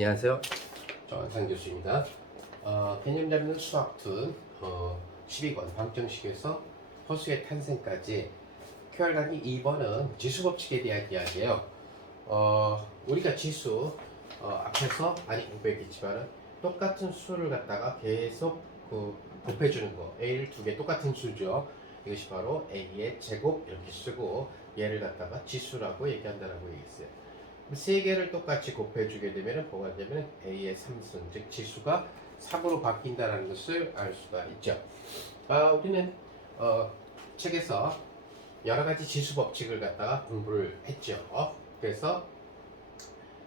안녕하세요. 안상 교수입니다. 개념 잡는 수학툰 12권 방정식에서 허수의 탄생까지 QR 강의 2번은 지수법칙에 대한 이야기예요. 우리가 지수 앞에서 많이 공부했겠지만 똑같은 수를 갖다가 계속 곱해주는 거, A를 두 개 똑같은 수죠. 이것이 바로 A의 제곱 이렇게 쓰고 얘를 갖다가 지수라고 얘기한다라고 얘기했어요. 세 개를 똑같이 곱해주게 되면 뭐가 되면 A의 3승, 즉 지수가 3으로 바뀐다는 것을 알 수가 있죠. 우리는 책에서 여러 가지 지수 법칙을 갖다가 공부를 했죠. 그래서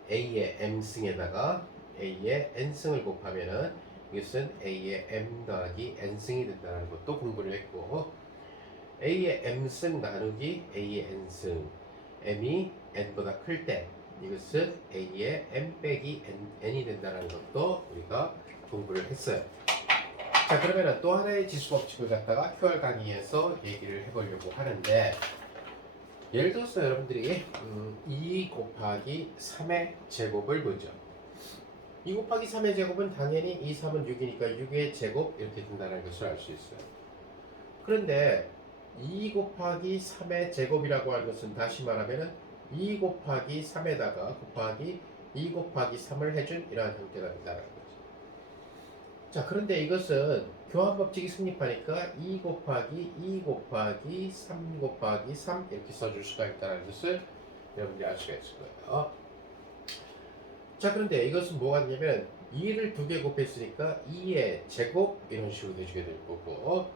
A의 m승에다가 A의 n승을 곱하면은 이것은 A의 m 더하기 n승이 된다는 것도 공부를 했고, A의 m승 나누기 A의 n승, m이 n보다 클 때 이것은 A의 m 빼기 n이 된다는 것도 우리가 공부를 했어요. 자, 그러면 또 하나의 지수 법칙을 갖다가 QR 강의에서 얘기를 해보려고 하는데, 예를 들어서 여러분들이 2 곱하기 3의 제곱을 보죠. 2 곱하기 3의 제곱은 당연히 2, 3은 6이니까 6의 제곱 이렇게 된다는 것을 알 수 있어요. 그런데 2 곱하기 3의 제곱이라고 하는 것은 다시 말하면 2 곱하기 3에다가 곱하기 2 곱하기 3을 해준 이러한 형태가 된다는 거죠. 자, 그런데 이것은 교환법칙이 성립하니까 2 곱하기 2 곱하기 3 곱하기 3 이렇게 써줄 수가 있다는 것을 여러분들이 알 수가 있을 거예요. 자, 그런데 이것은 뭐가 되냐면 2를 두 개 곱했으니까 2의 제곱 이런 식으로 되게 될 거고,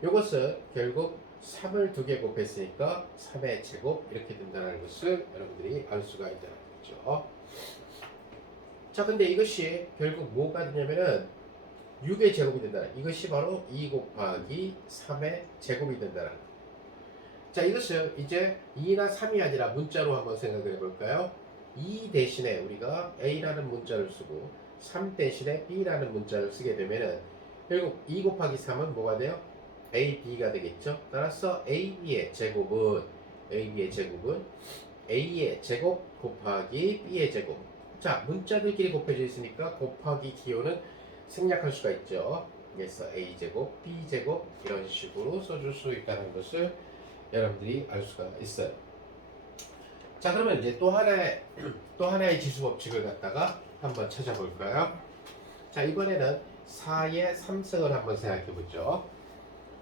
이것은 결국 3을 두 개 곱했으니까 3의 제곱 이렇게 된다는 것을 여러분들이 알 수가 있다는 거죠. 자, 근데 이것이 결국 뭐가 되냐면은 6의 제곱이 된다. 이것이 바로 2 곱하기 3의 제곱이 된다는 거. 자, 이것을 이제 2나 3이 아니라 문자로 한번 생각을 해볼까요? 2 대신에 우리가 A라는 문자를 쓰고 3 대신에 B라는 문자를 쓰게 되면은 결국 2 곱하기 3은 뭐가 돼요? AB가 되겠죠. 따라서 AB의 제곱은 A의 제곱 곱하기 B의 제곱. 자, 문자들끼리 곱해져 있으니까 곱하기 기호는 생략할 수가 있죠. 그래서 A제곱, B제곱 이런 식으로 써줄 수 있다는 것을 여러분들이 알 수가 있어요. 자, 그러면 이제 또 하나의 지수 법칙을 갖다가 한번 찾아볼까요? 자, 이번에는 4의 3승을 한번 생각해 보죠.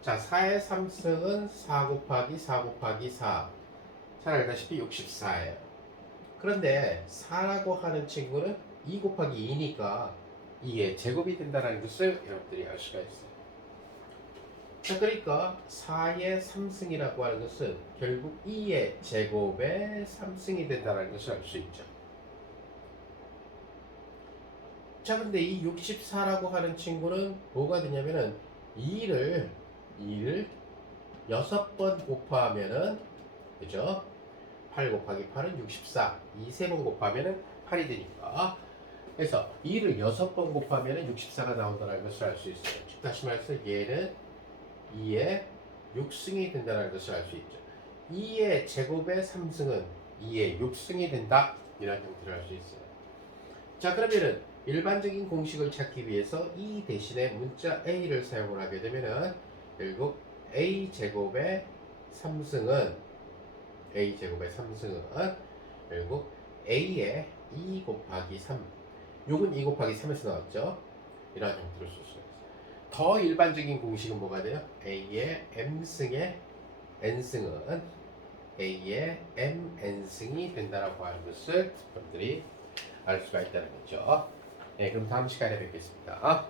자, 4의 3승은 4 곱하기 4 곱하기 4. 잘 알다시피 64예요. 그런데 4라고 하는 친구는 2 곱하기 2니까 2의 제곱이 된다는 것을 여러분들이 알 수가 있어요. 자, 그러니까 4의 3승이라고 하는 것은 결국 2의 제곱의 3승이 된다는 것을 알 수 있죠. 자, 근데 이 64라고 하는 친구는 뭐가 되냐면은 2를 6번 곱하면은, 그죠? 8 곱하기 8은 64. 2 3번 곱하면은 8이 되니까. 그래서 2를 6번 곱하면은 64가 나온다는 것을 알 수 있어요. 즉, 다시 말해서 얘는 2의 6승이 된다는 것을 알 수 있죠. 2의 제곱의 3승은 2의 6승이 된다. 이런 형태를 알 수 있어요. 자, 그러면은 일반적인 공식을 찾기 위해서 2 대신에 문자 A를 사용을 하게 되면은 결국 A제곱의 3승은 결국 A의 2 곱하기 3, 요건 2 곱하기 3에서 나왔죠. 이런 형태로 쓸 수 있어요. 더 일반적인 공식은 뭐가 돼요? A의 m승의 n승은 A의 mn승이 된다라고 하는 것을 여러분들이 알 수가 있다는 거죠. 네, 그럼 다음 시간에 뵙겠습니다.